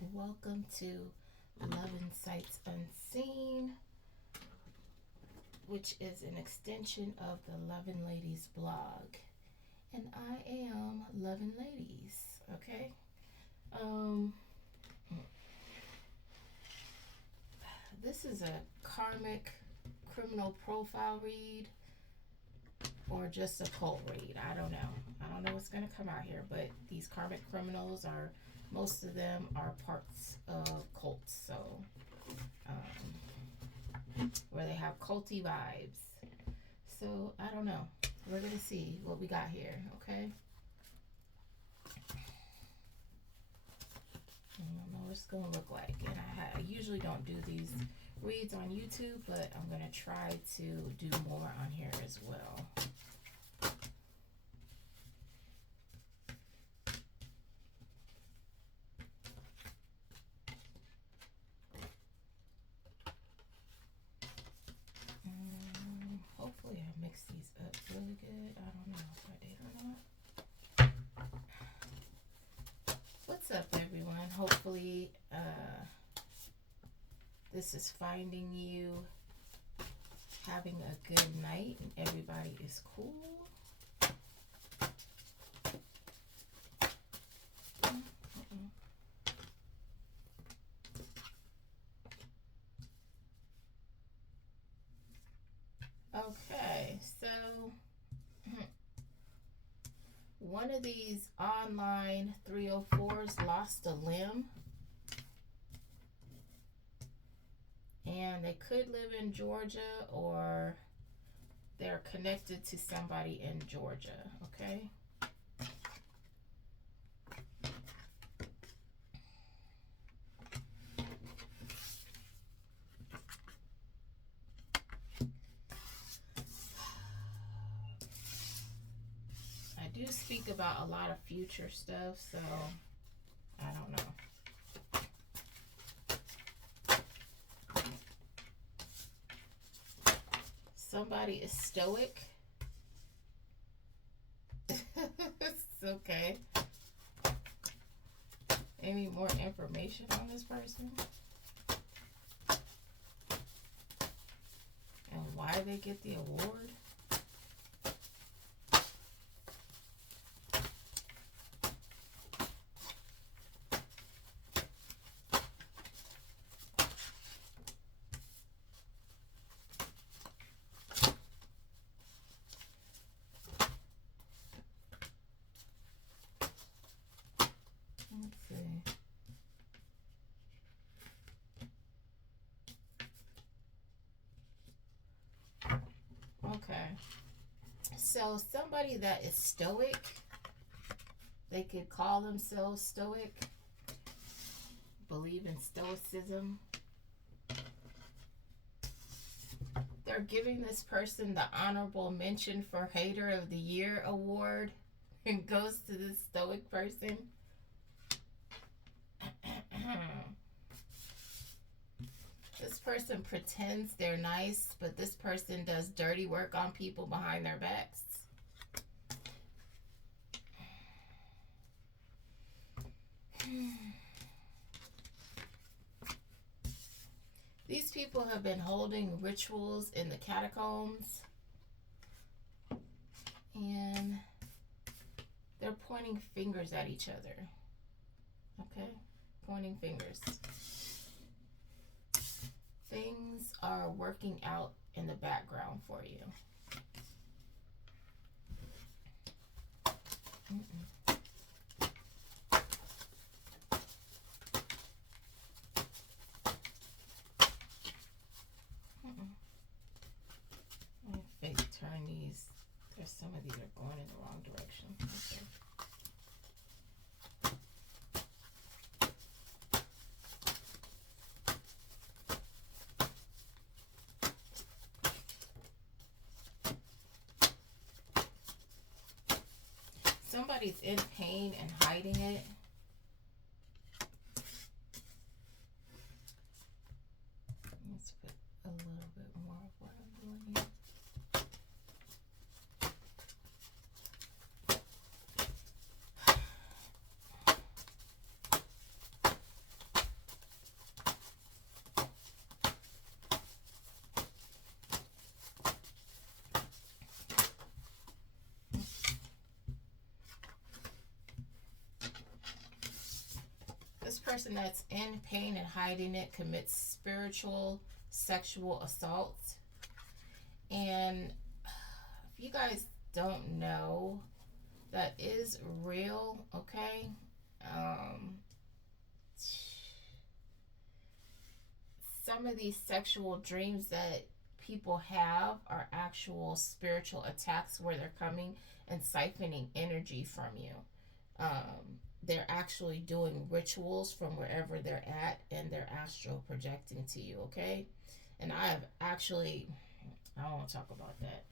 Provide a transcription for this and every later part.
Welcome to Love and Sights Unseen, which is an extension of the Lovin' Ladies blog. And I am Lovin' Ladies, okay? This is a karmic criminal profile read or just a cult read. I don't know. I don't know what's going to come out here, but these karmic criminals are, most of them are parts of cults, so where they have culty vibes. So I don't know. We're going to see what we got here, okay? I don't know what it's going to look like. And I usually don't do these reads on YouTube, but I'm going to try to do more on here as well. Hopefully I mix these up really good. I don't know if I did or not. What's up, everyone? Hopefully this is finding you having a good night and everybody is cool. Okay, so one of these online 304s lost a limb, and they could live in Georgia or they're connected to somebody in Georgia, okay? I do speak about a lot of future stuff, so I don't know. Somebody is stoic. It's okay. Any more information on this person? And why they get the award? Let's see. Okay. So somebody that is stoic, they could call themselves stoic, believe in stoicism. They're giving this person the honorable mention for Hater of the Year award and goes to this stoic person. This person pretends they're nice, but this person does dirty work on people behind their backs. These people have been holding rituals in the catacombs, and they're pointing fingers at each other. Okay? Pointing fingers. Things are working out in the background for you. Let me fake turn these. There's some of these are going in the wrong direction. Okay. Somebody's in pain and hiding it. Let's put a little bit more of what I'm doing here. This person that's in pain and hiding it commits spiritual sexual assaults. And if you guys don't know, that is real, okay? Some of these sexual dreams that people have are actual spiritual attacks where they're coming and siphoning energy from you. They're actually doing rituals from wherever they're at, and they're astral projecting to you, okay? And I have actually, I don't want to talk about that,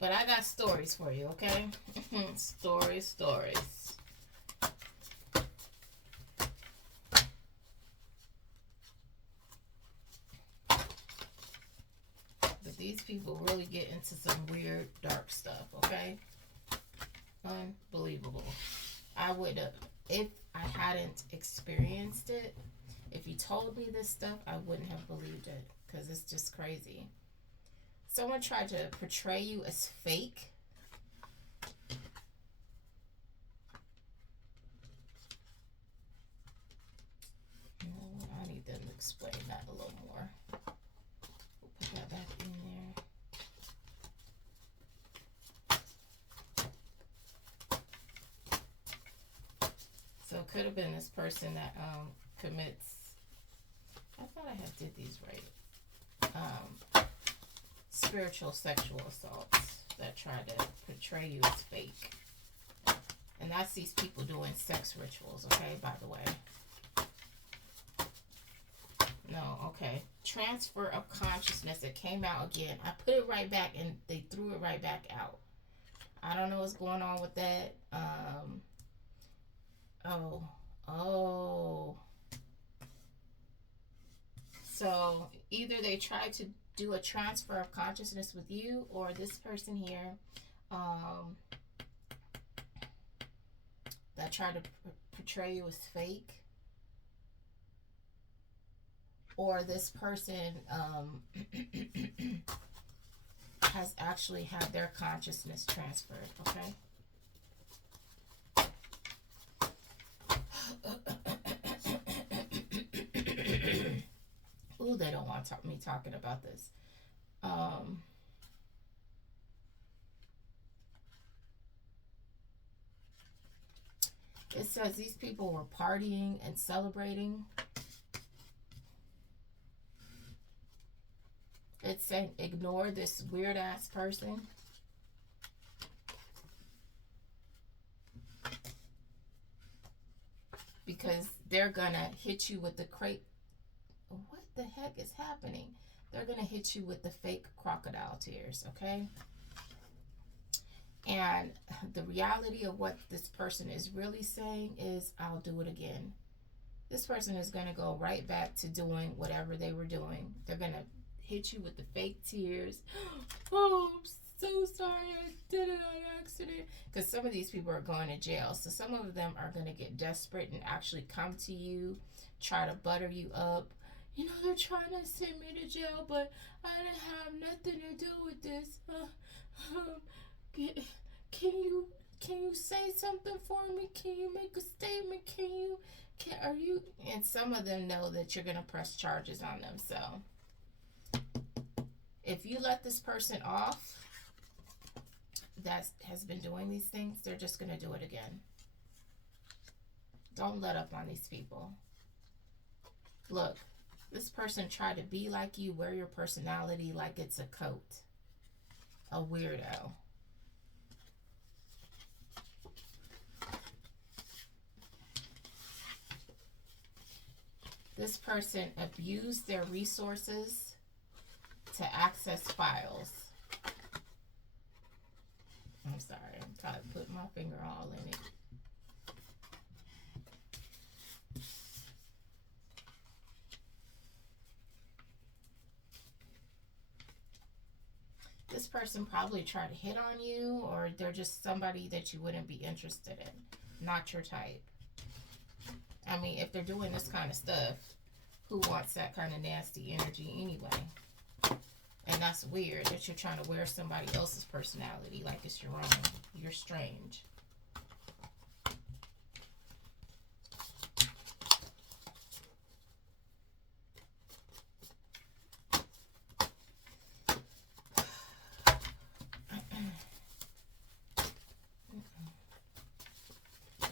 but I got stories for you, okay? Stories. But these people really get into some weird, dark stuff, okay? Unbelievable. I would have, if I hadn't experienced it, if you told me this stuff, I wouldn't have believed it, because it's just crazy. Someone tried to portray you as fake. I need them to explain that a little more. We'll put that back in there. So it could have been this person that commits, I thought I had did these right, spiritual sexual assaults that try to portray you as fake. And that's these people doing sex rituals, okay, by the way. No, okay. Transfer of consciousnness. It came out again. I put it right back and they threw it right back out. I don't know what's going on with that. So either they tried to do a transfer of consciousness with you, or this person here that tried to portray you as fake, or this person has actually had their consciousness transferred, okay? Ooh, they don't want me talking about this. It says these people were partying and celebrating. It's saying ignore this weird ass person. Because they're gonna hit you with the crate. What the heck is happening? They're gonna hit you with the fake crocodile tears, okay? And the reality of what this person is really saying is, I'll do it again. This person is gonna go right back to doing whatever they were doing. They're gonna hit you with the fake tears. Oh, I'm so sorry, I did it on accident. Because some of these people are going to jail. So some of them are going to get desperate and actually come to you, try to butter you up. You know, they're trying to send me to jail, but I didn't have nothing to do with this. Can you say something for me? Can you make a statement? Are you? And some of them know that you're going to press charges on them. So if you let this person off that has been doing these things, they're just going to do it again. Don't let up on these people. Look, this person tried to be like you, wear your personality like it's a coat. A weirdo. This person abused their resources to access files. I'm sorry, I'm trying to put my finger all in it. This person probably tried to hit on you, or they're just somebody that you wouldn't be interested in. Not your type. I mean, if they're doing this kind of stuff, who wants that kind of nasty energy anyway? And that's weird that you're trying to wear somebody else's personality like it's your own. You're strange.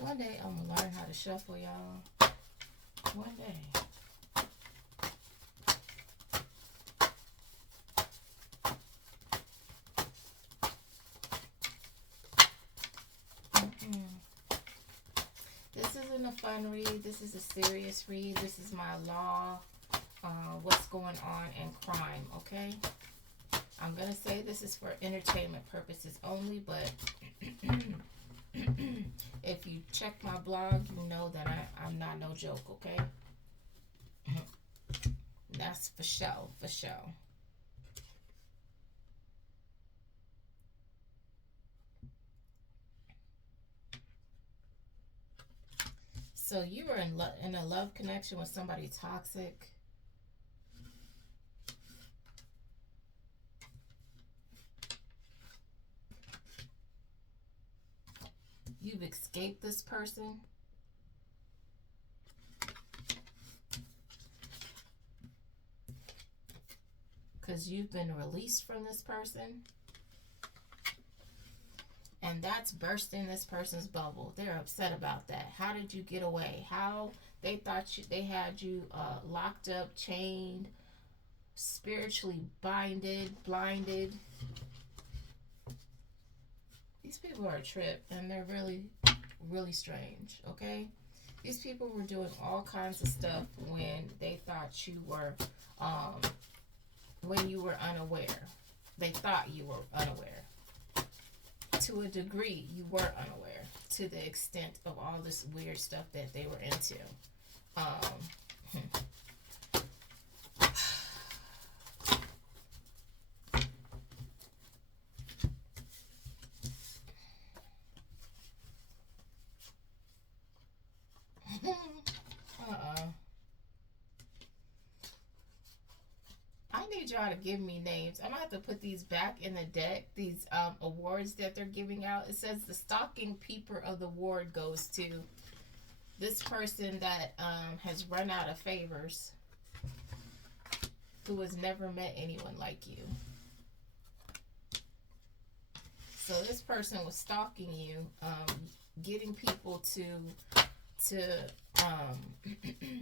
One day I'm gonna learn how to shuffle, y'all. One day. This isn't a fun read. This is a serious read. This is my law. What's going on in crime, okay? I'm going to say this is for entertainment purposes only, but if you check my blog, you know that I'm not no joke, okay? That's for show, for show. So you were in a love connection with somebody toxic. You've escaped this person. Because you've been released from this person. And that's bursting this person's bubble. They're upset about that. How did you get away? How they thought they had you locked up, chained, spiritually blinded. These people are a trip, and they're really, really strange, okay? These people were doing all kinds of stuff when they thought you were, when you were unaware. They thought you were unaware. To a degree, you were unaware to the extent of all this weird stuff that they were into. I need y'all to give me names. I'm gonna have to put these back in the deck. These awards that they're giving out. It says the Stalking Peeper of the Award goes to this person that has run out of favors, who has never met anyone like you. So this person was stalking you, getting people to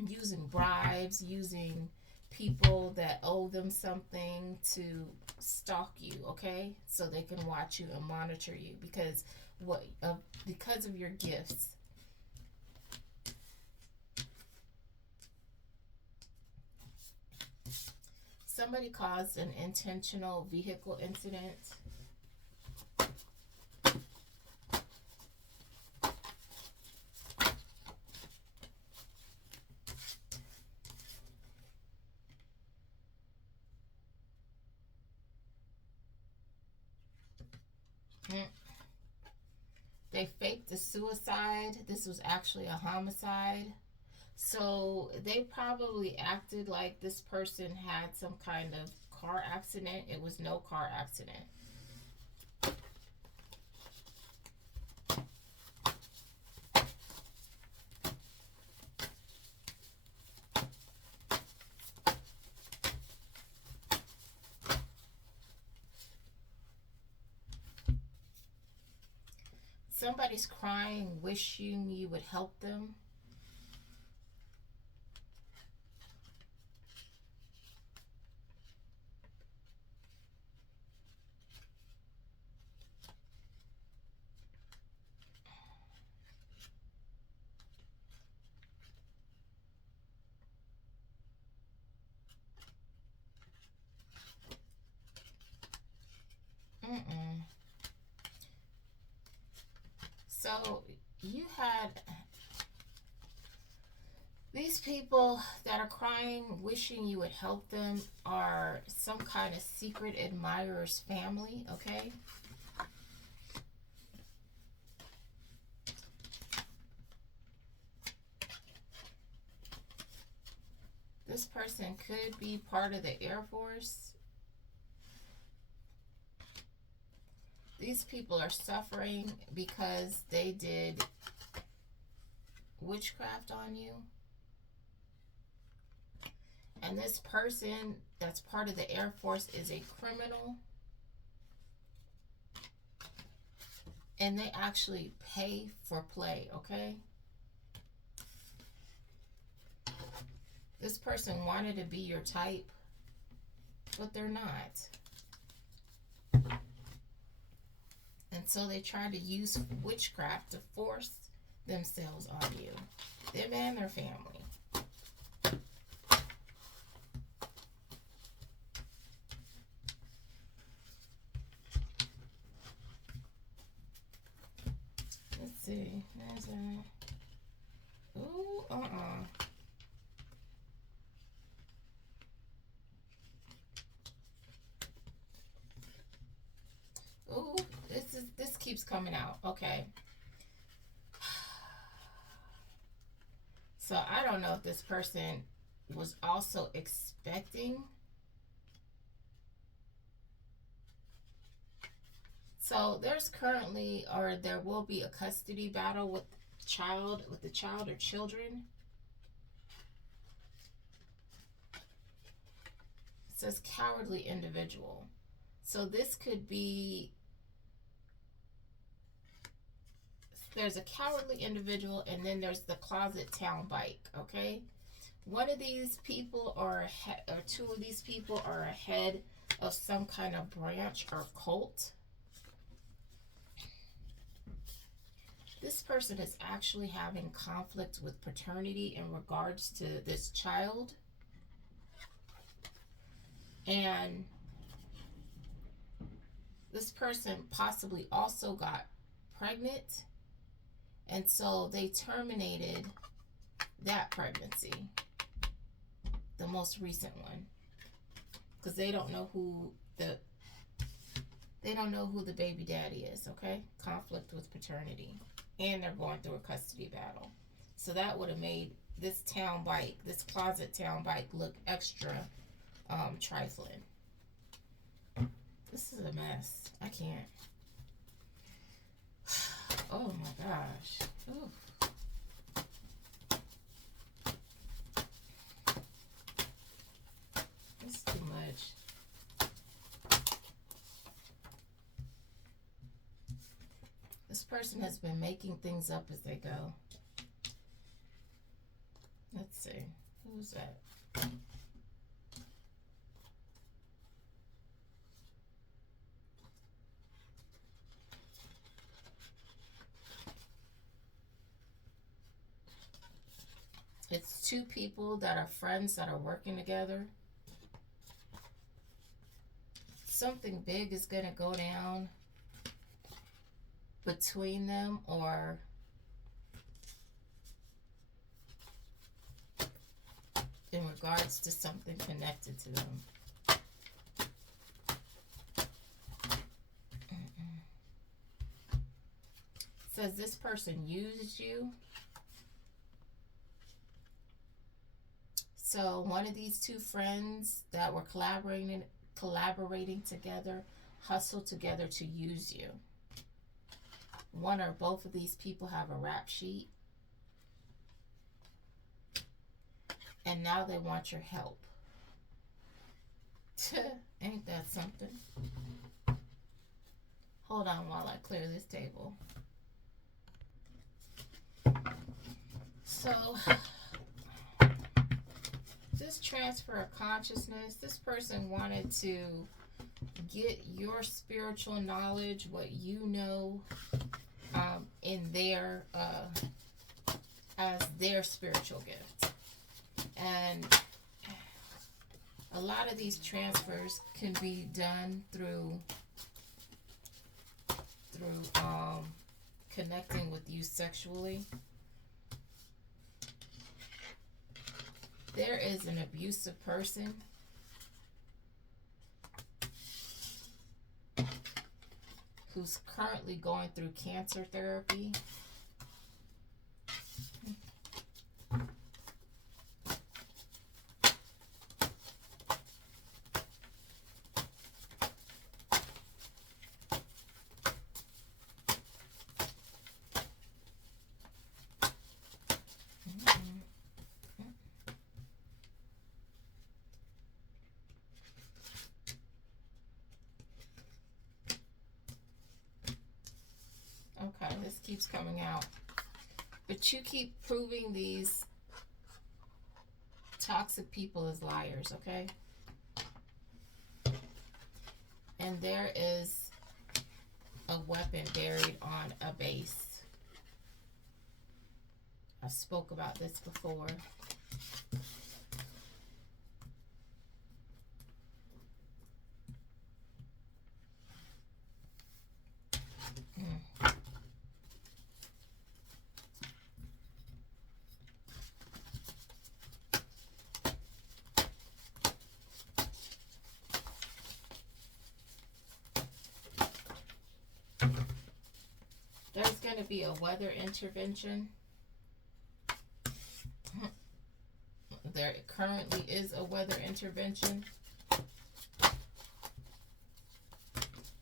using bribes, using people that owe them something to stalk you, okay? So they can watch you and monitor you because of your gifts. Somebody caused an intentional vehicle incident. They faked a suicide. This was actually a homicide. So they probably acted like this person had some kind of car accident. It was no car accident. Somebody's crying, wishing you would help them. So you had these people that are crying, wishing you would help them, are some kind of secret admirer's family, okay? This person could be part of the Air Force. These people are suffering because they did witchcraft on you. And this person that's part of the Air Force is a criminal. And they actually pay for play, okay? This person wanted to be your type, but they're not. And so they try to use witchcraft to force themselves on you, them and their family. Let's see. There's a... Ooh, Ooh, this keeps coming out. Okay. So I don't know if this person was also expecting. So there's currently, or there will be, a custody battle with the child or children. It says cowardly individual. So this could be, there's a cowardly individual, and then there's the closet town bike, okay? One of these people or two of these people are ahead of some kind of branch or cult. This person is actually having conflict with paternity in regards to this child. And this person possibly also got pregnant. And so they terminated that pregnancy, the most recent one, because they don't know who the baby daddy is, okay? Conflict with paternity. And they're going through a custody battle. So that would have made this town bike, this closet town bike, look extra trifling. This is a mess. I can't. Oh my gosh. Ooh. It's too much. This person has been making things up as they go. Let's see. Who's that? It's two people that are friends that are working together. Something big is going to go down between them, or in regards to something connected to them. It says this person used you. So one of these two friends that were collaborating together, hustled together to use you. One or both of these people have a rap sheet. And now they want your help. Ain't that something? Hold on while I clear this table. So, this transfer of consciousness, this person wanted to get your spiritual knowledge, what you know, in their as their spiritual gift. And a lot of these transfers can be done through connecting with you sexually. There is an abusive person who's currently going through cancer therapy. keeps coming out. But you keep proving these toxic people as liars, okay? And there is a weapon buried on a base. I spoke about this before. There's going to be a weather intervention. There currently is a weather intervention.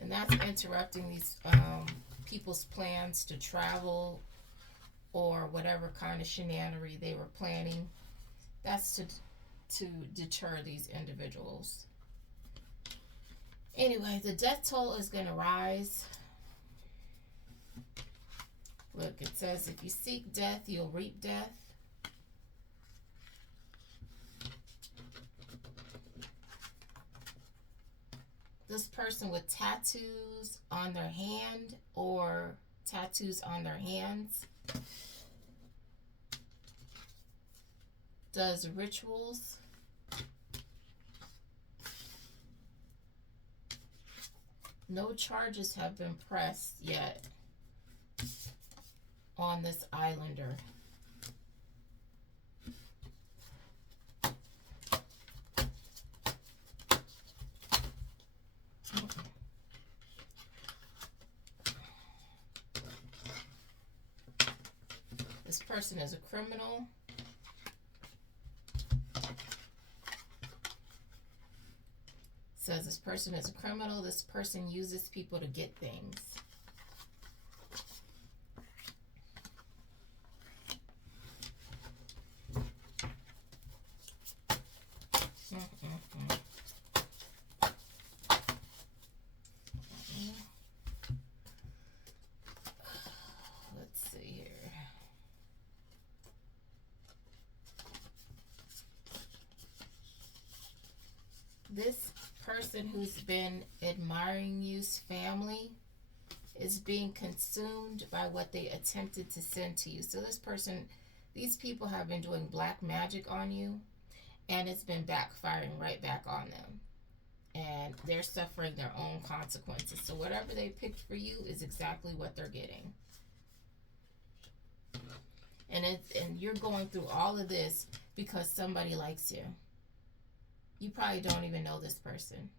And that's interrupting these people's plans to travel or whatever kind of shenanery they were planning. That's to deter these individuals. Anyway, the death toll is going to rise. Look, it says, if you seek death, you'll reap death. This person with tattoos on their hand or tattoos on their hands does rituals. No charges have been pressed yet on this islander. This person is a criminal. Says this person is a criminal. This person uses people to get things. Let's see here. This person who's been admiring you's family is being consumed by what they attempted to send to you. So this person, these people have been doing black magic on you, and it's been backfiring right back on them. And they're suffering their own consequences. So whatever they picked for you is exactly what they're getting. And you're going through all of this because somebody likes you. You probably don't even know this person.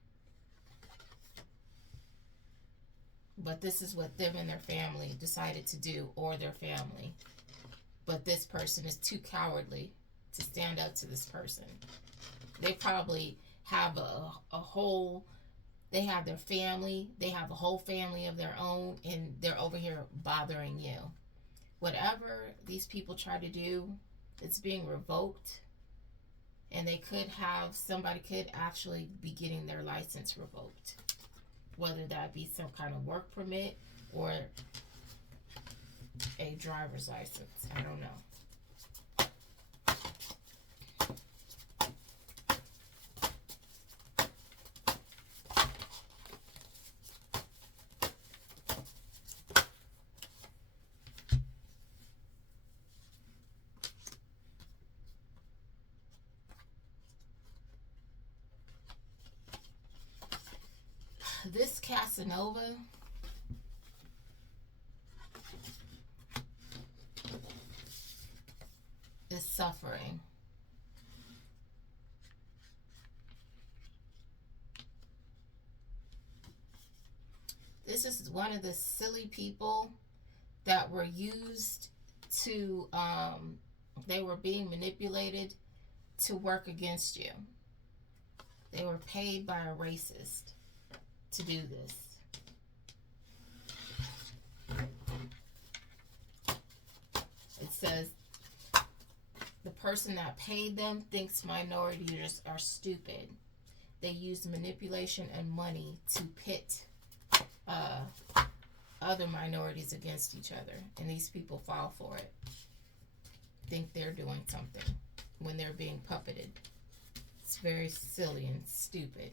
But this is what them and their family decided to do, or their family. But this person is too cowardly to stand up to this person. They probably have they have their family, they have a whole family of their own, and they're over here bothering you. Whatever these people try to do, it's being revoked. And somebody could actually be getting their license revoked. Whether that be some kind of work permit or a driver's license. I don't know. This Casanova is suffering. This is one of the silly people that were used to, they were being manipulated to work against you. They were paid by a racist to do this. It says the person that paid them thinks minorities are stupid. They use manipulation and money to pit other minorities against each other, and these people fall for it. Think they're doing something when they're being puppeted. It's very silly and stupid.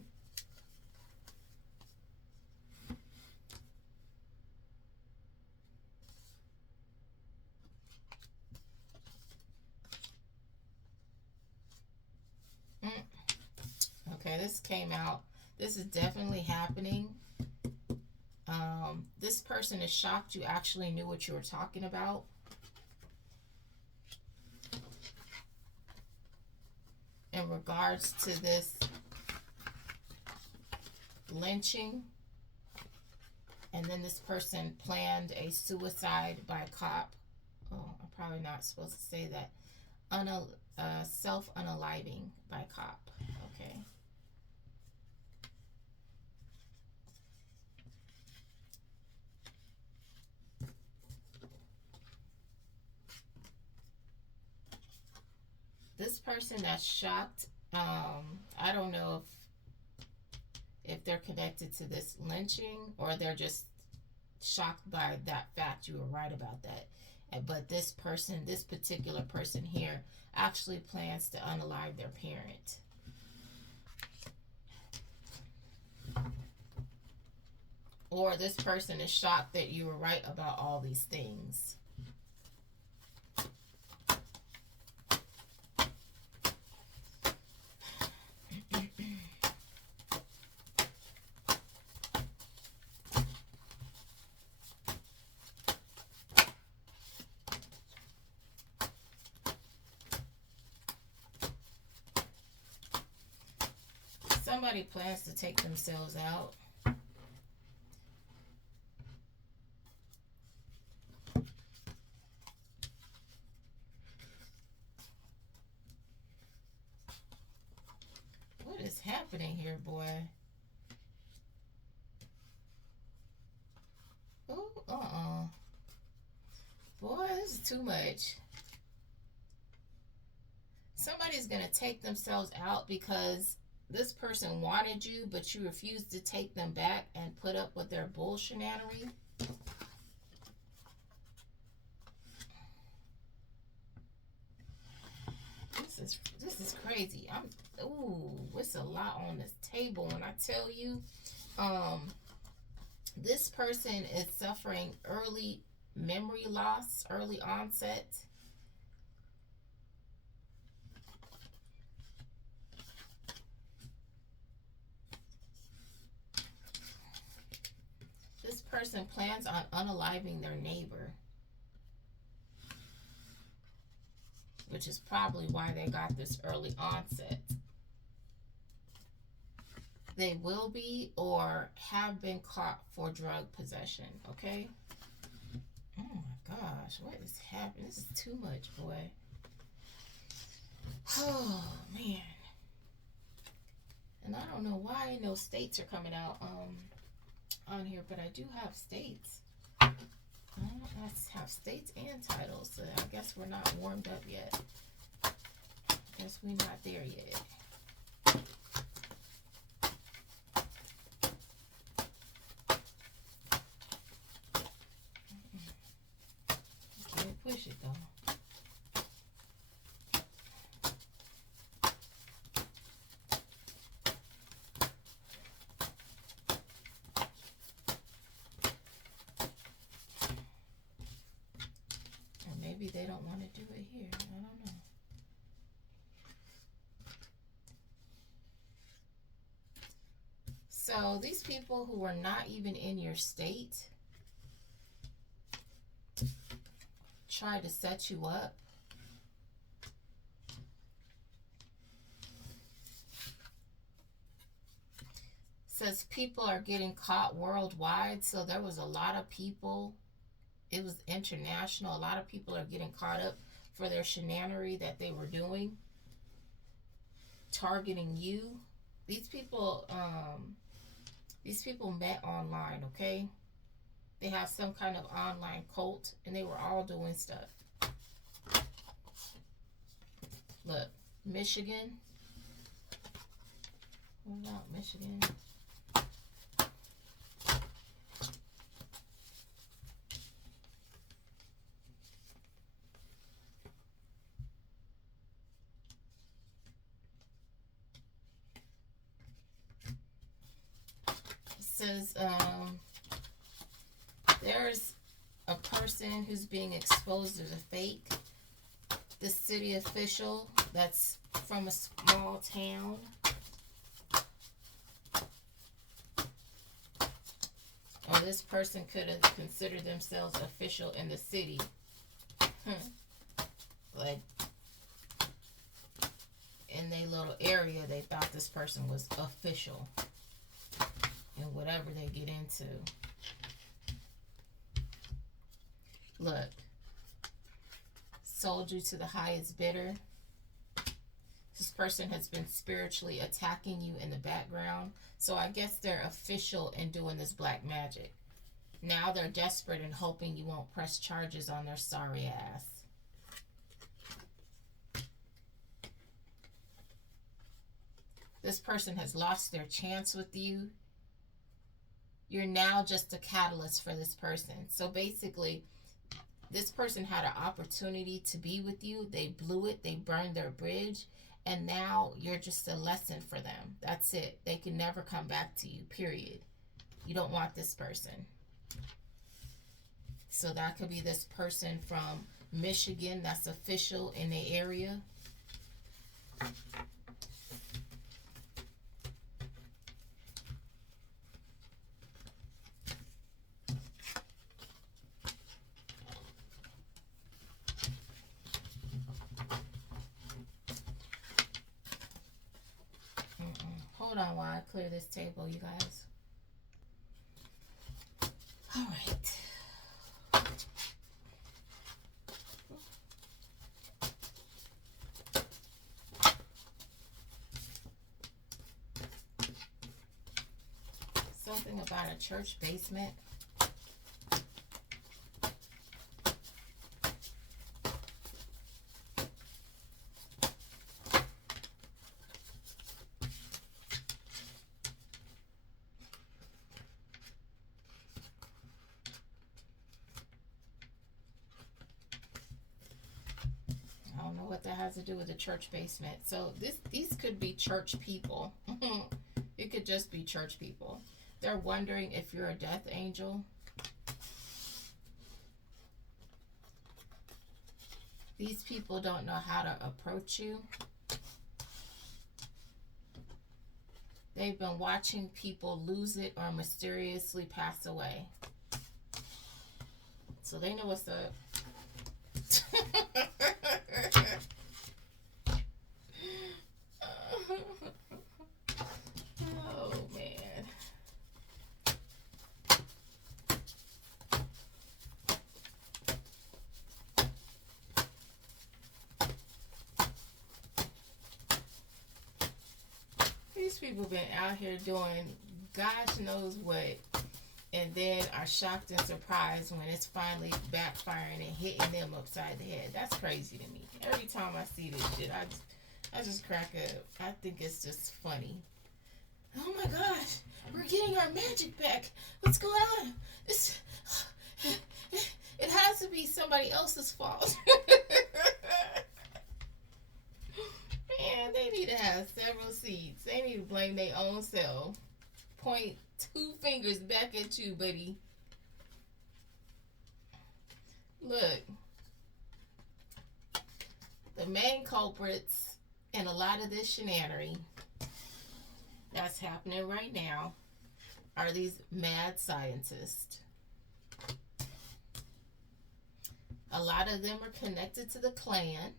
Okay, this came out. This is definitely happening. This person is shocked you actually knew what you were talking about. In regards to this lynching, and then this person planned a suicide by cop. Oh, I'm probably not supposed to say that. Self-unaliving by cop. Okay. This person that's shocked, I don't know if they're connected to this lynching, or they're just shocked by that fact. You were right about that. But this person, this particular person here, actually plans to unalive their parent. Or this person is shocked that you were right about all these things. Somebody plans to take themselves out. What is happening here, boy? Oh, Boy, this is too much. Somebody's going to take themselves out because this person wanted you, but you refused to take them back and put up with their bullshinanery. This is crazy. It's a lot on this table when I tell you. This person is suffering early memory loss, early onset. This person plans on unaliving their neighbor, which is probably why they got this early onset. They will be or have been caught for drug possession, okay? Oh my gosh, what is happening? This is too much, boy. Oh, man. And I don't know why no states are coming out on here, but I do have states. I have states and titles, so I guess we're not warmed up yet. I guess we're not there yet. Can't push it though. Or maybe they don't want to do it here. I don't know. So these people who are not even in your state try to set you up. Says people are getting caught worldwide. So there was a lot of people. It was international. A lot of people are getting caught up for their shenanery that they were doing, targeting you. These people met online, okay? They have some kind of online cult, and they were all doing stuff. Look, Michigan. What about Michigan? says there's a person who's being exposed as a fake. The city official that's from a small town. Or this person could have considered themselves official in the city. Like, in their little area, they thought this person was official in whatever they get into. Look. Sold you to the highest bidder. This person has been spiritually attacking you in the background. So I guess they're official in doing this black magic. Now they're desperate and hoping you won't press charges on their sorry ass. This person has lost their chance with you. You're now just a catalyst for this person. So basically, this person had an opportunity to be with you. They blew it. They burned their bridge. And now you're just a lesson for them. That's it. They can never come back to you, period. You don't want this person. So that could be this person from Michigan that's official in the area. Hold on while I clear this table, you guys. All right. Something about a church basement. I don't know what that has to do with the church basement. So these could be church people. It could just be church people. They're wondering if you're a death angel. These people don't know how to approach you. They've been watching people lose it or mysteriously pass away. So they know what's up. Oh, man. These people been out here doing gosh knows what, and then are shocked and surprised when it's finally backfiring and hitting them upside the head. That's crazy to me. Every time I see this shit, I just crack up. I think it's just funny. Oh my gosh, we're getting our magic back. What's going on? It has to be somebody else's fault. Man, they need to have several seats. They need to blame their own self. Point 2 fingers back at you, buddy. Look. The main culprits in a lot of this shenanery that's happening right now are these mad scientists. A lot of them are connected to the Klan.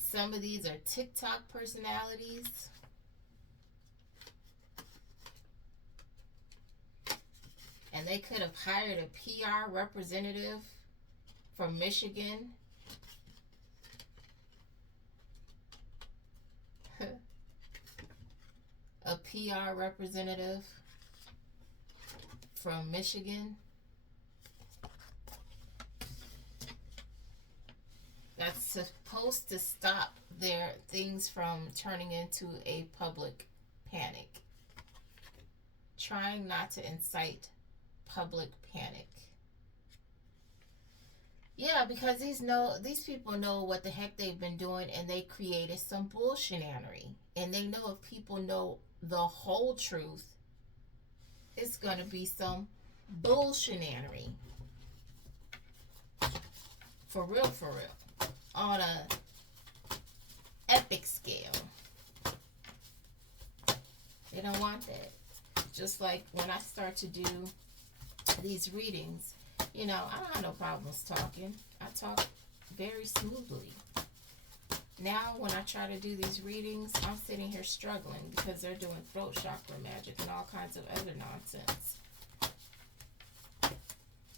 Some of these are TikTok personalities. And they could have hired a PR representative from Michigan. A PR representative from Michigan. That's supposed to stop their things from turning into a public panic. Trying not to incite public panic. Yeah, because these people know what the heck they've been doing, and they created some bullshinanery. And they know if people know the whole truth, it's gonna be some bullshinanery. For real. On a epic scale. They don't want that. Just like when I start to do these readings, I don't have no problems talking. I talk very smoothly. Now, when I try to do these readings, I'm sitting here struggling because they're doing throat chakra magic and all kinds of other nonsense.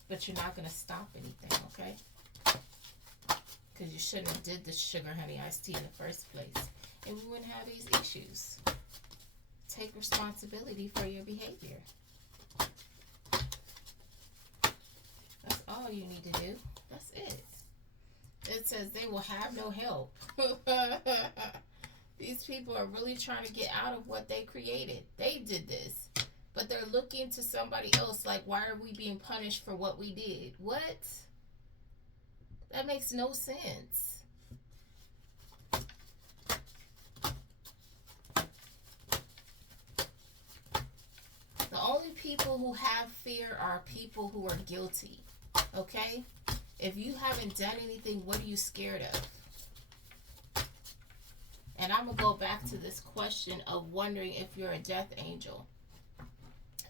But you're not going to stop anything, okay? Because you shouldn't have did the sugar honey iced tea in the first place. And we wouldn't have these issues. Take responsibility for your behavior. That's all you need to do. That's it. It says they will have no help. These people are really trying to get out of what they created. They did this. But they're looking to somebody else like, why are we being punished for what we did? What? That makes no sense. The only people who have fear are people who are guilty. Okay? If you haven't done anything, what are you scared of? And I'm going to go back to this question of wondering if you're a death angel.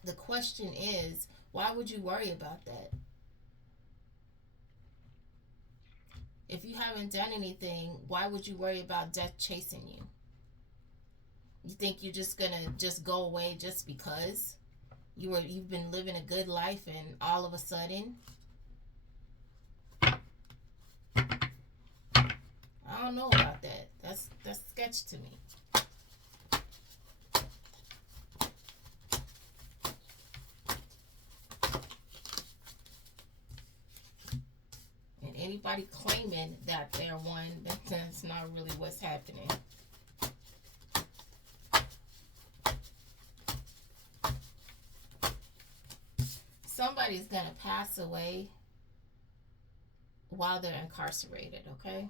The question is, why would you worry about that? If you haven't done anything, why would you worry about death chasing you? You think you're just going to just go away just because you've been living a good life and all of a sudden... I don't know about that. That's sketch to me. And anybody claiming that they're one, that's not really what's happening. Somebody's going to pass away while they're incarcerated, okay?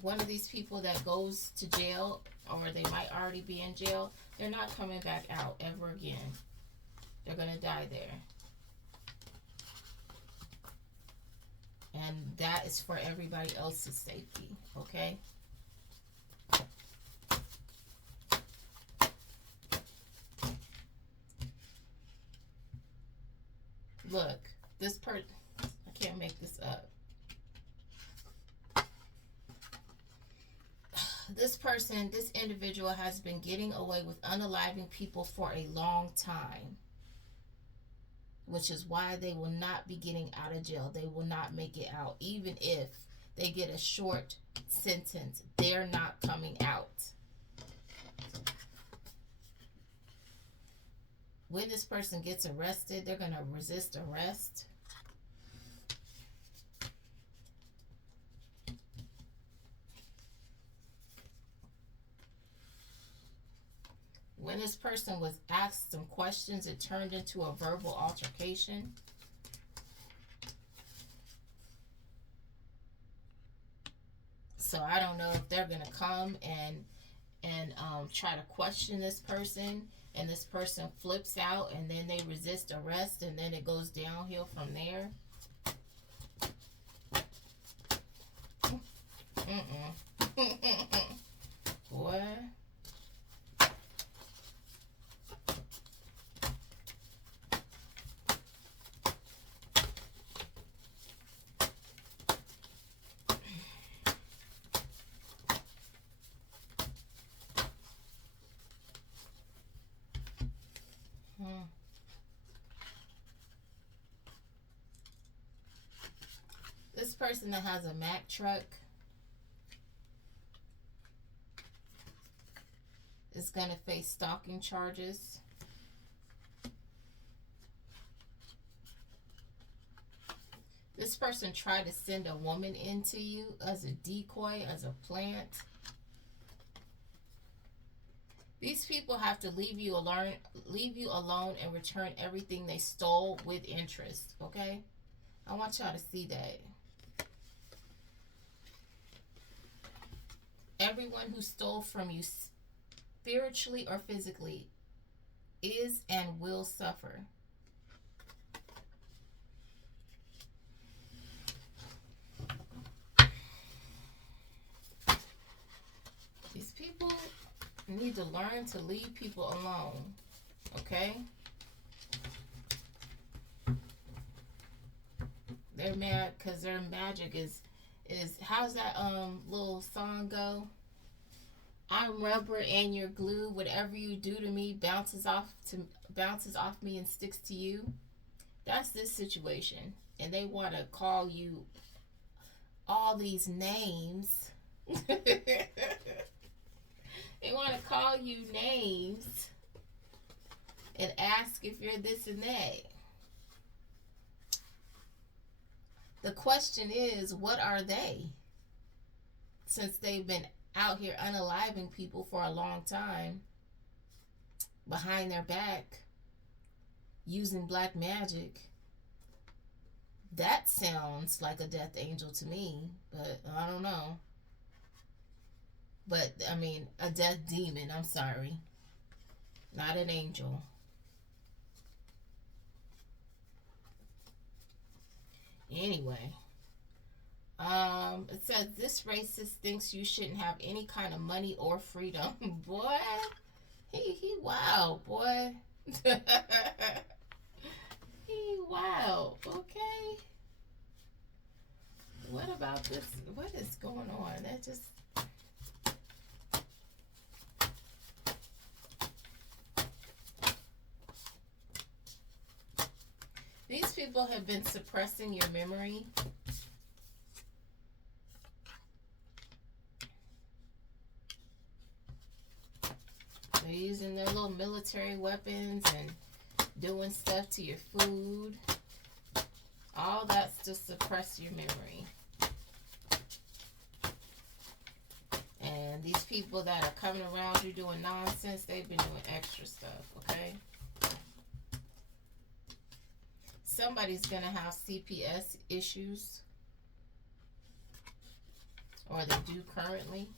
One of these people that goes to jail, or they might already be in jail, they're not coming back out ever again. They're going to die there. And that is for everybody else's safety, okay? Look, I can't make this up. This individual has been getting away with unaliving people for a long time, which is why they will not be getting out of jail. They will not make it out. Even if they get a short sentence, they're not coming out. When this person gets arrested, they're going to resist arrest. When this person was asked some questions, it turned into a verbal altercation. So I don't know if they're going to come and try to question this person, and this person flips out, and then they resist arrest, and then it goes downhill from there. Boy. This person that has a Mack truck is going to face stalking charges. This person tried to send a woman into you as a decoy, as a plant. These people people have to leave you alone and return everything they stole with interest, okay? I want y'all to see that. Everyone who stole from you spiritually or physically is and will suffer. These people need to learn to leave people alone, okay? They're mad because their magic is how's that little song go? I'm rubber and you're glue. Whatever you do to me bounces off me and sticks to you. That's this situation, and they want to call you all these names. They want to call you names and ask if you're this and that. The question is, what are they? Since they've been out here unaliving people for a long time, behind their back, using black magic. That sounds like a death angel to me, but I don't know. But, I mean, a death demon, I'm sorry. Not an angel. Anyway, it says this racist thinks you shouldn't have any kind of money or freedom. Boy, he wild, boy. He wild, okay? What about this? What is going on? That just... These people have been suppressing your memory. They're using their little military weapons and doing stuff to your food. All that's to suppress your memory. And these people that are coming around you doing nonsense, they've been doing extra stuff, okay? Somebody's going to have CPS issues, or they do currently.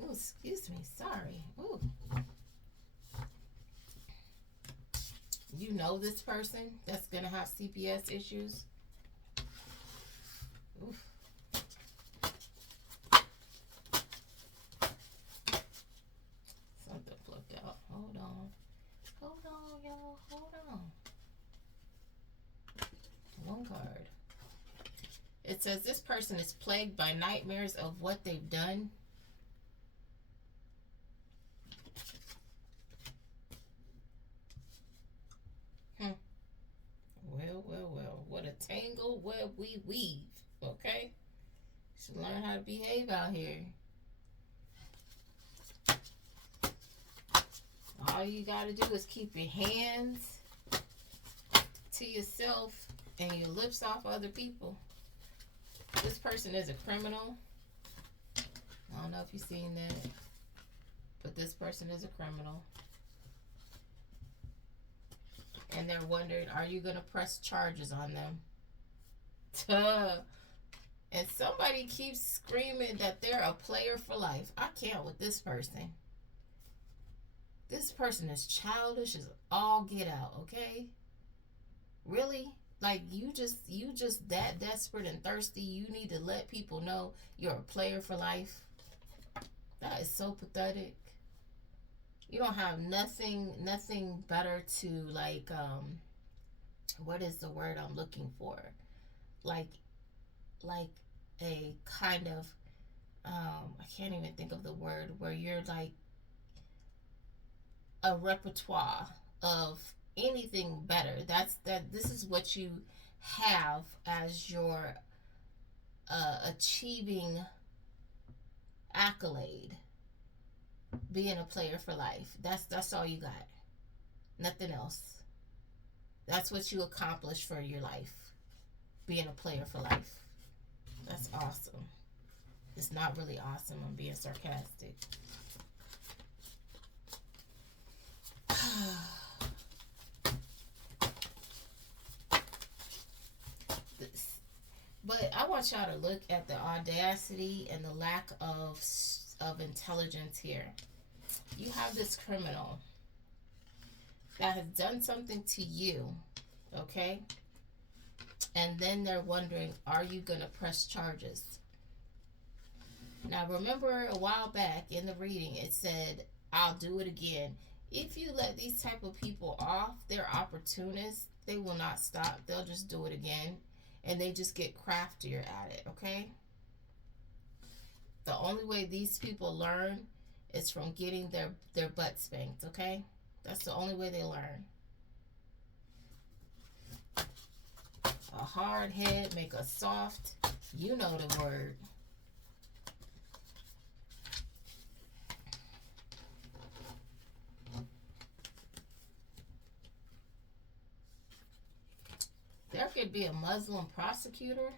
Ooh, excuse me, sorry. Ooh. You know this person that's going to have CPS issues? Oof. Something flipped out. Hold on. Hold on, y'all. Hold on. One card. It says this person is plagued by nightmares of what they've done. Well. What a tangled web we weave. Okay? Should learn how to behave out here. All you gotta do is keep your hands to yourself and your lips off other people. This person is a criminal. I don't know if you've seen that, but this person is a criminal. And they're wondering, are you gonna press charges on them? And somebody keeps screaming that they're a player for life. I can't with this person. This person is childish as all get out, okay? Really? Like, you just that desperate and thirsty, you need to let people know you're a player for life? That is so pathetic. You don't have nothing better to, like, what is the word I'm looking for? Like a kind of, I can't even think of the word, where you're like a repertoire of anything better. This is what you have as your achieving accolade, being a player for life. That's all you got. Nothing else. That's what you accomplish for your life. Being a player for life. That's awesome. It's not really awesome. I'm being sarcastic. But I want y'all to look at the audacity and the lack of intelligence here. You have this criminal that has done something to you, okay? And then they're wondering, are you going to press charges? Now, remember a while back in the reading, it said, I'll do it again. If you let these type of people off, they're opportunists. They will not stop. They'll just do it again. And they just get craftier at it, okay? The only way these people learn is from getting their butt spanked, okay? That's the only way they learn. A hard head make a soft, you know the word. There could be a Muslim prosecutor.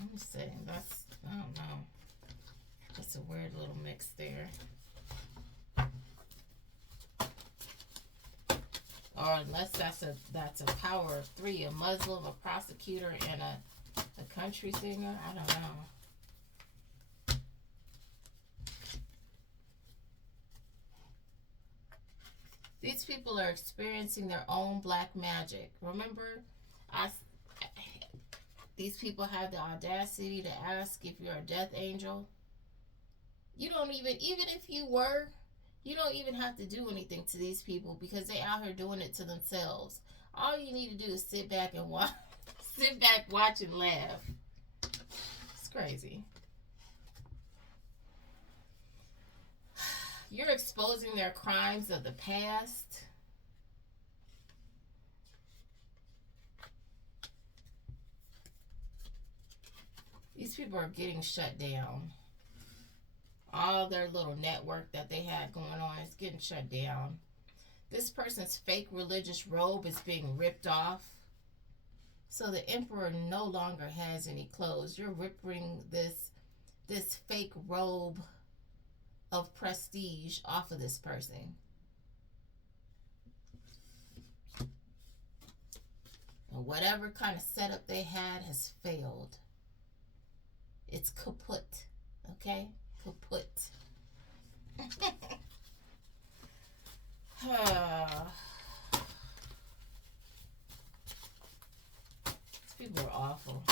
I'm saying that's, I don't know. That's a weird little mix there. Or unless that's a power of three, a Muslim, a prosecutor, and a country singer. I don't know. These people are experiencing their own black magic. Remember, these people have the audacity to ask if you're a death angel. You don't even if you were, you don't even have to do anything to these people because they out here doing it to themselves. All you need to do is sit back and watch, watch, and laugh. It's crazy. You're exposing their crimes of the past. These people are getting shut down. All their little network that they had going on is getting shut down. This person's fake religious robe is being ripped off. So the emperor no longer has any clothes. You're ripping this fake robe of prestige off of this person. And whatever kind of setup they had has failed. It's kaput. Okay? Kaput. These people are awful.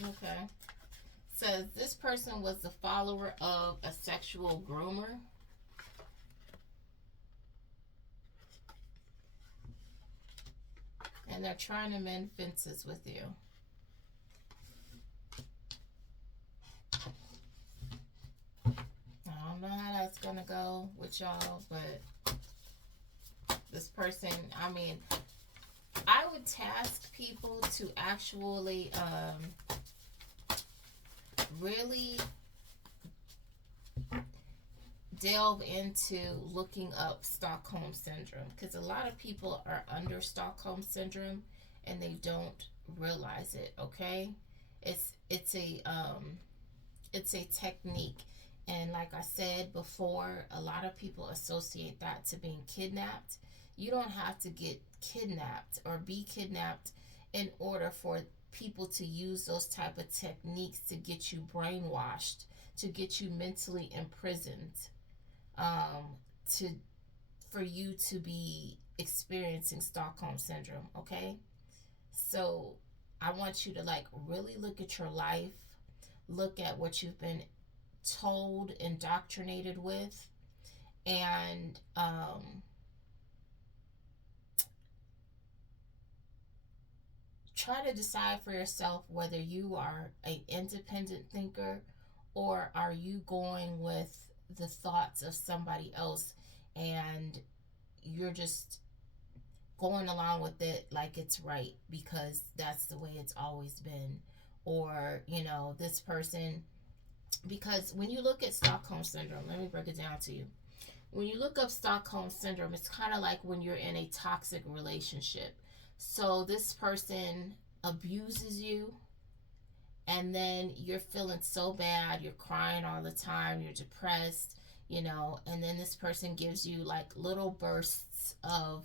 Okay. Says this person was the follower of a sexual groomer. And they're trying to mend fences with you. I don't know how that's gonna go with y'all, but this person, I mean, I would task people to actually really delve into looking up Stockholm Syndrome, because a lot of people are under Stockholm Syndrome and they don't realize it, okay? It's a technique, and like I said before, a lot of people associate that to being kidnapped. You don't have to get kidnapped or be kidnapped in order for people to use those type of techniques to get you brainwashed, to get you mentally imprisoned, for you to be experiencing Stockholm Syndrome, okay? So I want you to like really look at your life, look at what you've been told, indoctrinated with, and try to decide for yourself whether you are an independent thinker or are you going with the thoughts of somebody else and you're just going along with it like it's right because that's the way it's always been. Or, this person, because when you look at Stockholm Syndrome, let me break it down to you. When you look up Stockholm Syndrome, it's kind of like when you're in a toxic relationship. So this person abuses you, and then you're feeling so bad, you're crying all the time, you're depressed, and then this person gives you like little bursts of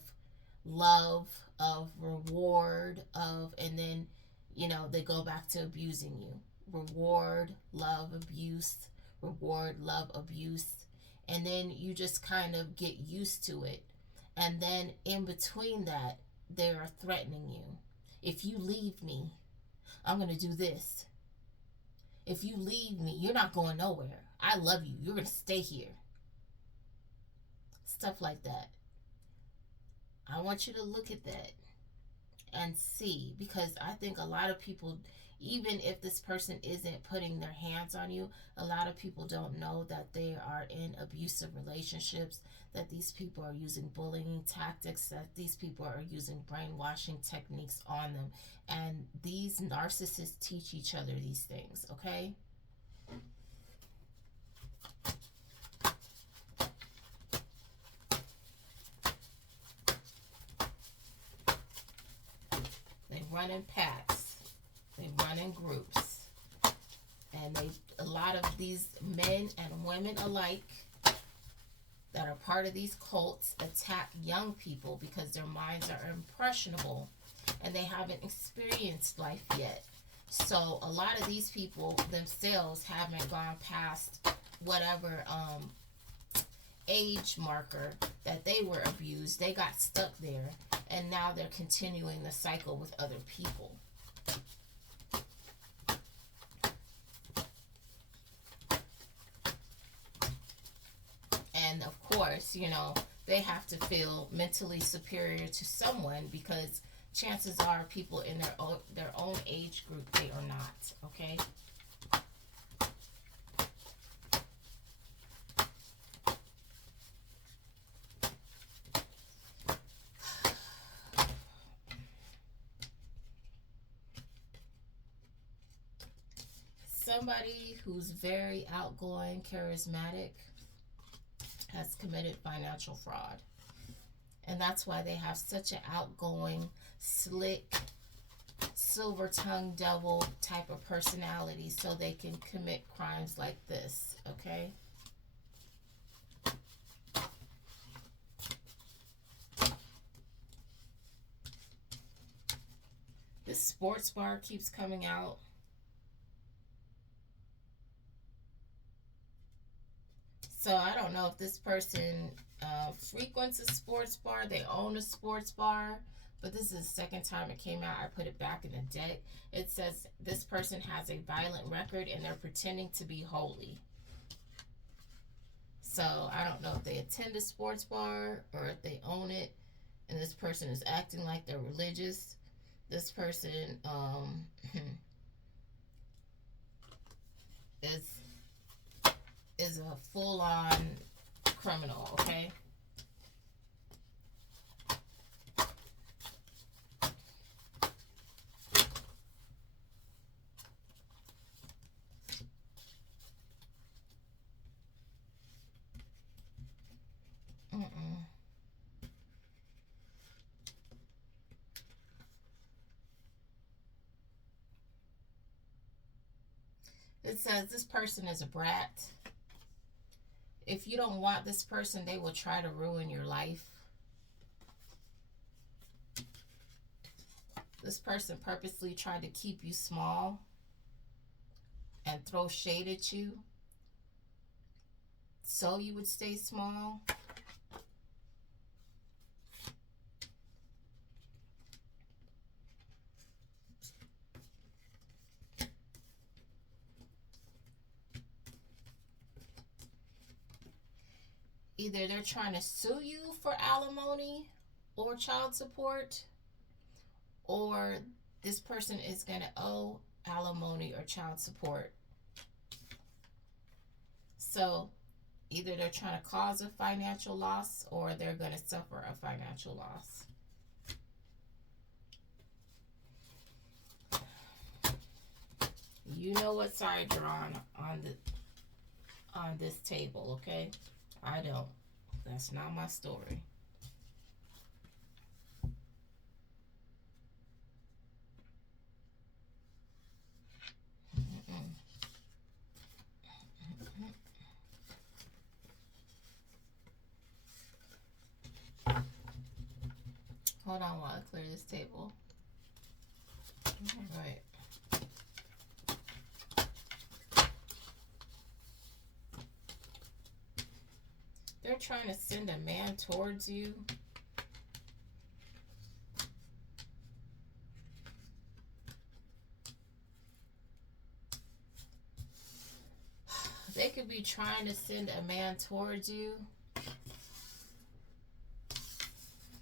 love, of reward, and then, they go back to abusing you. Reward, love, abuse, reward, love, abuse. And then you just kind of get used to it. And then in between that, they are threatening you. If you leave me, I'm going to do this. If you leave me, you're not going nowhere. I love you. You're going to stay here. Stuff like that. I want you to look at that and see, because I think a lot of people, even if this person isn't putting their hands on you, a lot of people don't know that they are in abusive relationships, that these people are using bullying tactics, that these people are using brainwashing techniques on them. And these narcissists teach each other these things, okay? They run in packs. They run in groups. And a lot of these men and women alike that are part of these cults attack young people because their minds are impressionable and they haven't experienced life yet. So a lot of these people themselves haven't gone past whatever age marker that they were abused. They got stuck there, and now they're continuing the cycle with other people. And of course, they have to feel mentally superior to someone, because chances are people in their own age group, they are not, okay? Somebody who's very outgoing, charismatic, has committed financial fraud. And that's why they have such an outgoing, slick, silver-tongued devil type of personality, so they can commit crimes like this, okay? This sports bar keeps coming out. So I don't know if this person frequents a sports bar, they own a sports bar, but this is the second time it came out. I put it back in the deck. It says this person has a violent record and they're pretending to be holy. So I don't know if they attend a sports bar or if they own it, and this person is acting like they're religious. This person is a full-on criminal, okay? It says this person is a brat. If you don't want this person, they will try to ruin your life. This person purposely tried to keep you small and throw shade at you so you would stay small. Either they're trying to sue you for alimony or child support, or this person is going to owe alimony or child support. So either they're trying to cause a financial loss or they're going to suffer a financial loss. You know what side you're on this table, okay? I don't. That's not my story. Hold on while I clear this table. All right. They're trying to send a man towards you. They could be trying to send a man towards you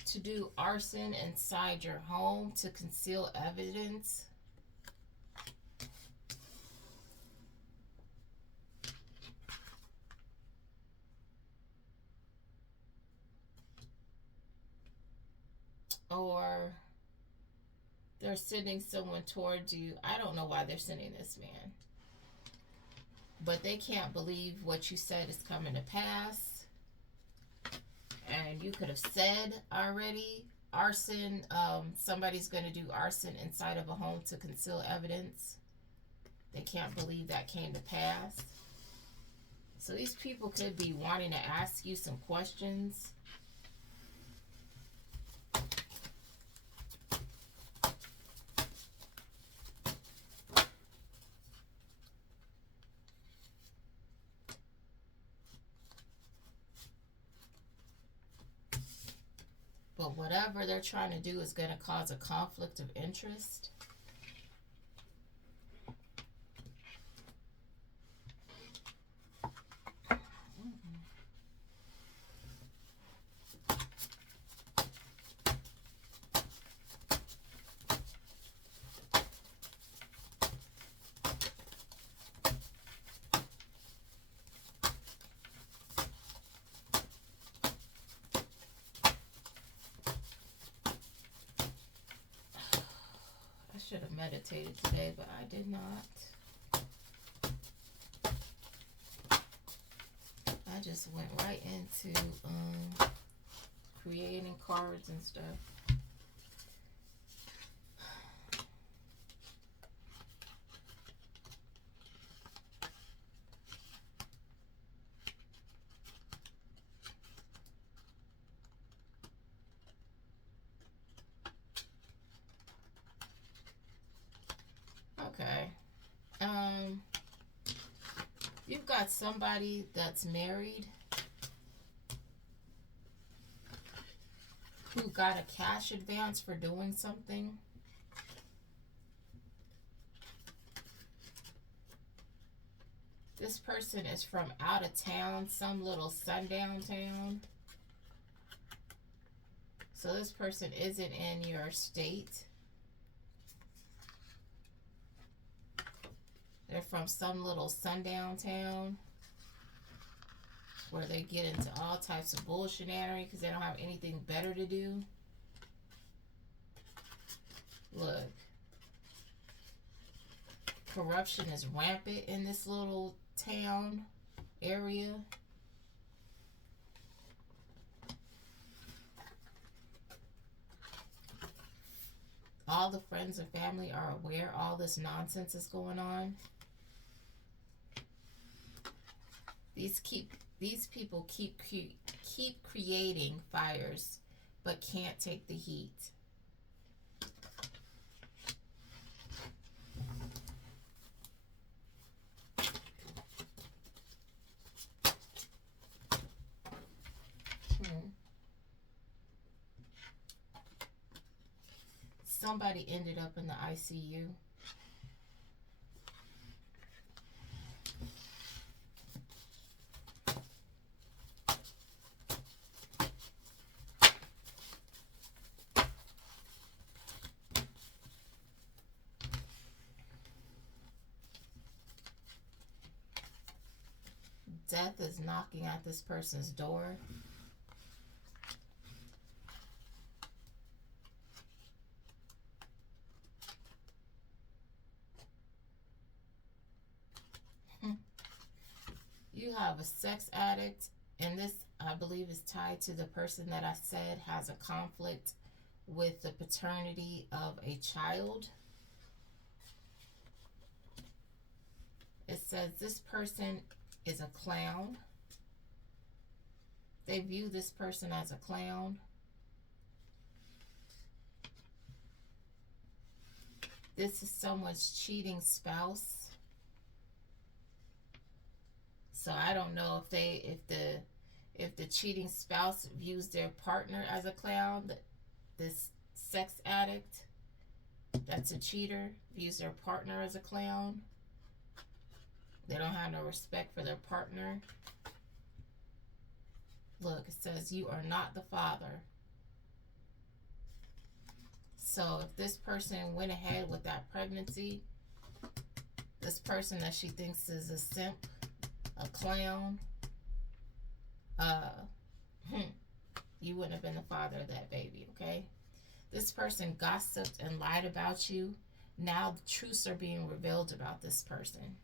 to do arson inside your home to conceal evidence. Or they're sending someone towards you. I don't know why they're sending this man. But they can't believe what you said is coming to pass. And you could have said already, arson, somebody's going to do arson inside of a home to conceal evidence. They can't believe that came to pass. So these people could be wanting to ask you some questions. But whatever they're trying to do is going to cause a conflict of interest. I should have meditated today, but I did not. I just went right into creating cards and stuff. Okay. You've got somebody that's married who got a cash advance for doing something. This person is from out of town, some little sundown town. So this person isn't in your state. They're from some little sundown town where they get into all types of bullshittery because they don't have anything better to do. Look. Corruption is rampant in this little town area. All the friends and family are aware all this nonsense is going on. These people keep creating fires, but can't take the heat. Somebody ended up in the ICU. death is knocking at this person's door. You have a sex addict, and this, I believe, is tied to the person that I said has a conflict with the paternity of a child. It says this person is a clown. They view this person as a clown. This is someone's cheating spouse. So I don't know if the cheating spouse views their partner as a clown. This sex addict that's a cheater views their partner as a clown. They don't have no respect for their partner. Look, it says you are not the father. So if this person went ahead with that pregnancy, this person that she thinks is a simp, a clown, you wouldn't have been the father of that baby, okay? This person gossiped and lied about you. Now the truths are being revealed about this person.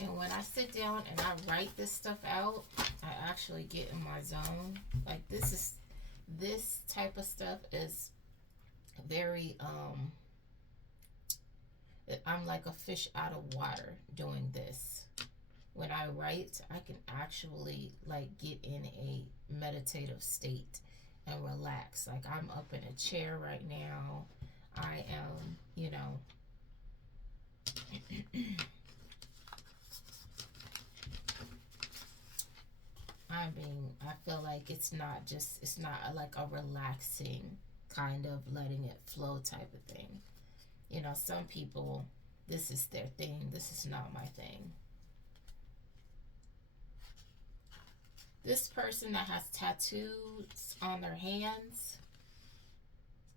And when I sit down and I write this stuff out, I actually get in my zone. Like this type of stuff is very, I'm like a fish out of water doing this. When I write, I can actually like get in a meditative state and relax. Like I'm up in a chair right now. I am, you know, I feel like it's not like a relaxing kind of letting it flow type of thing. You know, some people, this is their thing. This is not my thing. This person that has tattoos on their hands,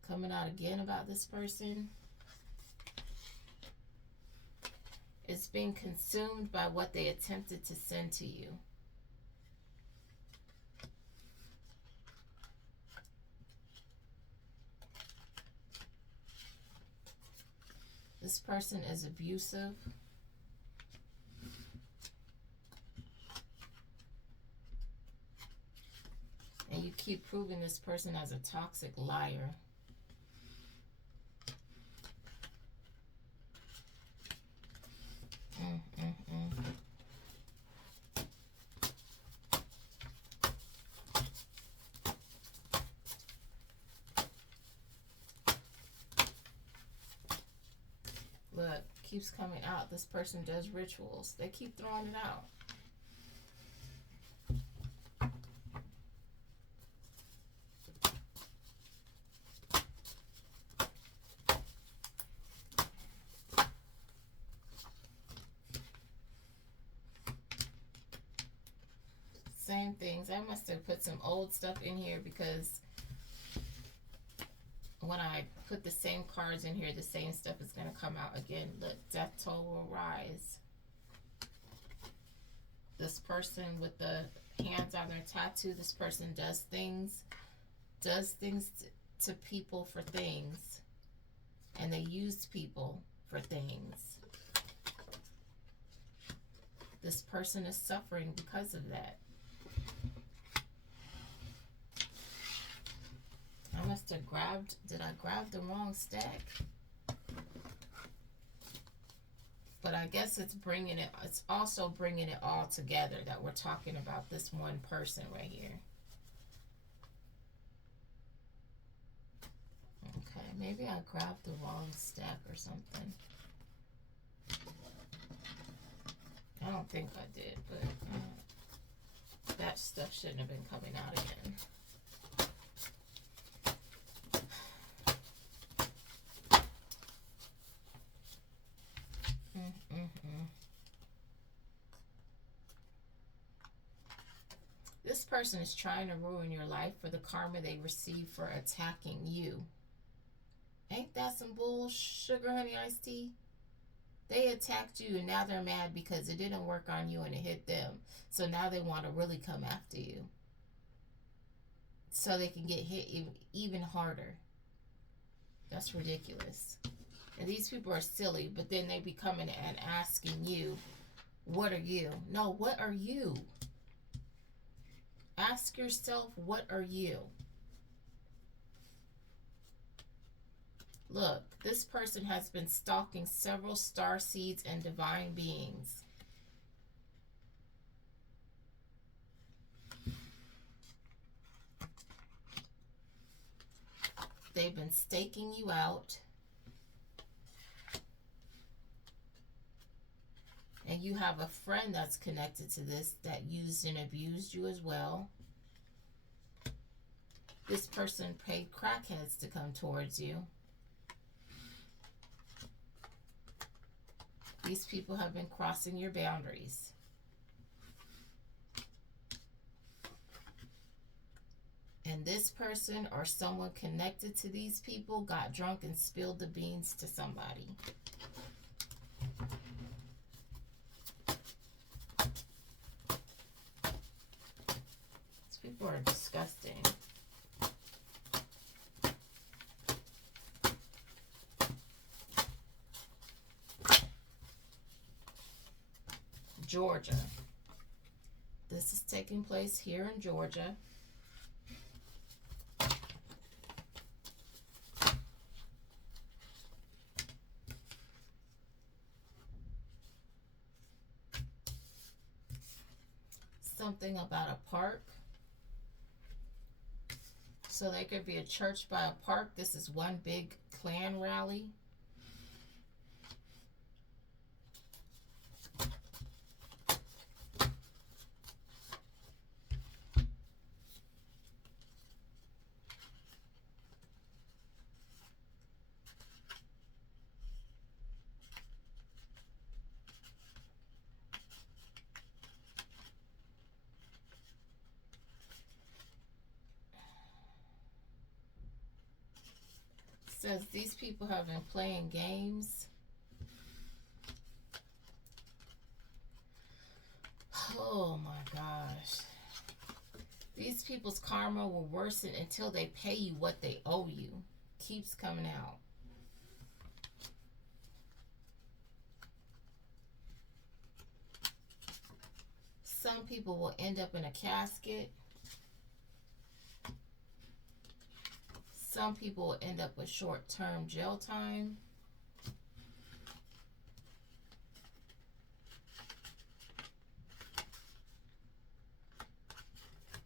coming out again about this person, is being consumed by what they attempted to send to you. This person is abusive. And you keep proving this person as a toxic liar. Look, keeps coming out. This person does rituals. They keep throwing it out. Same things. I must have put some old stuff in here because when I put the same cards in here, the same stuff is going to come out again. Look, death toll will rise. This person with the hands on their tattoo, this person does things to people for things, and they use people for things. This person is suffering because of that. I must have did I grab the wrong stack? But I guess it's also bringing it all together that we're talking about this one person right here. Okay, maybe I grabbed the wrong stack or something. I don't think I did, but that stuff shouldn't have been coming out again. This person is trying to ruin your life for the karma they received for attacking you. Ain't that some bull, sugar honey iced tea? They attacked you and now they're mad because it didn't work on you and it hit them. So now they want to really come after you, so they can get hit even harder. That's ridiculous. And these people are silly, but then they be coming and asking you, what are you? No, what are you? Ask yourself, what are you? Look, this person has been stalking several star seeds and divine beings. They've been staking you out. And you have a friend that's connected to this that used and abused you as well. This person paid crackheads to come towards you. These people have been crossing your boundaries. And this person or someone connected to these people got drunk and spilled the beans to somebody. These people are disgusting. Georgia. This is taking place here in Georgia. Something about a park. So there could be a church by a park. This is one big Klan rally. Says these people have been playing games. Oh my gosh. These people's karma will worsen until they pay you what they owe you. Keeps coming out. Some people will end up in a casket. Some people will end up with short-term jail time.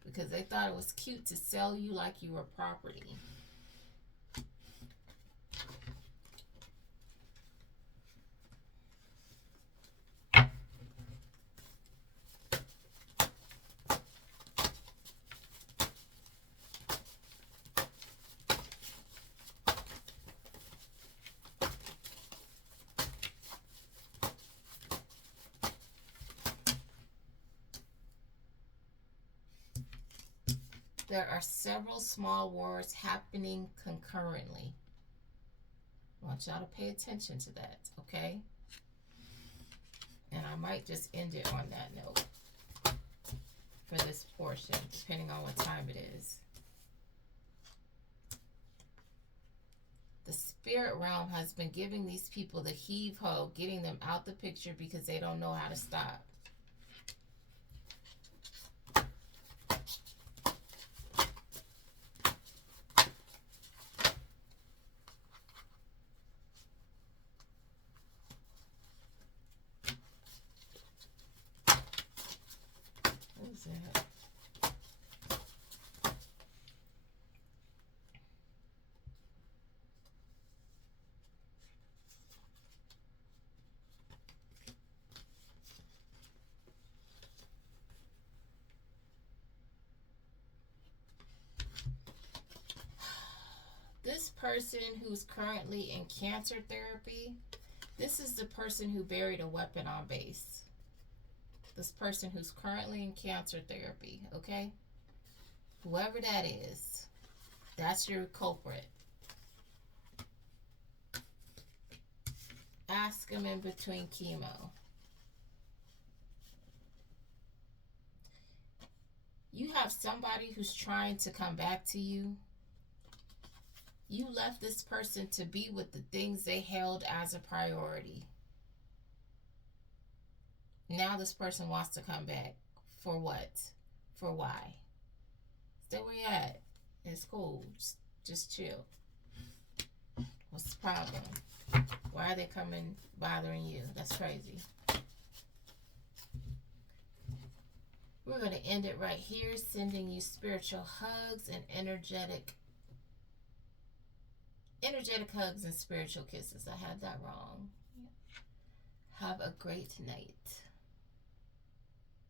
Because they thought it was cute to sell you like you were property. There are several small wars happening concurrently. I want y'all to pay attention to that, okay? And I might just end it on that note for this portion, depending on what time it is. The spirit realm has been giving these people the heave-ho, getting them out the picture because they don't know how to stop. That. This person who's currently in cancer therapy, this is the person who buried a weapon on base. This person who's currently in cancer therapy, okay? Whoever that is, that's your culprit. Ask them in between chemo. You have somebody who's trying to come back to you. You left this person to be with the things they held as a priority. Now this person wants to come back. For what? For why? Stay where you at. It's cool. Just chill. What's the problem? Why are they coming bothering you? That's crazy. We're going to end it right here, sending you spiritual hugs and energetic hugs and spiritual kisses. I had that wrong. Have a great night.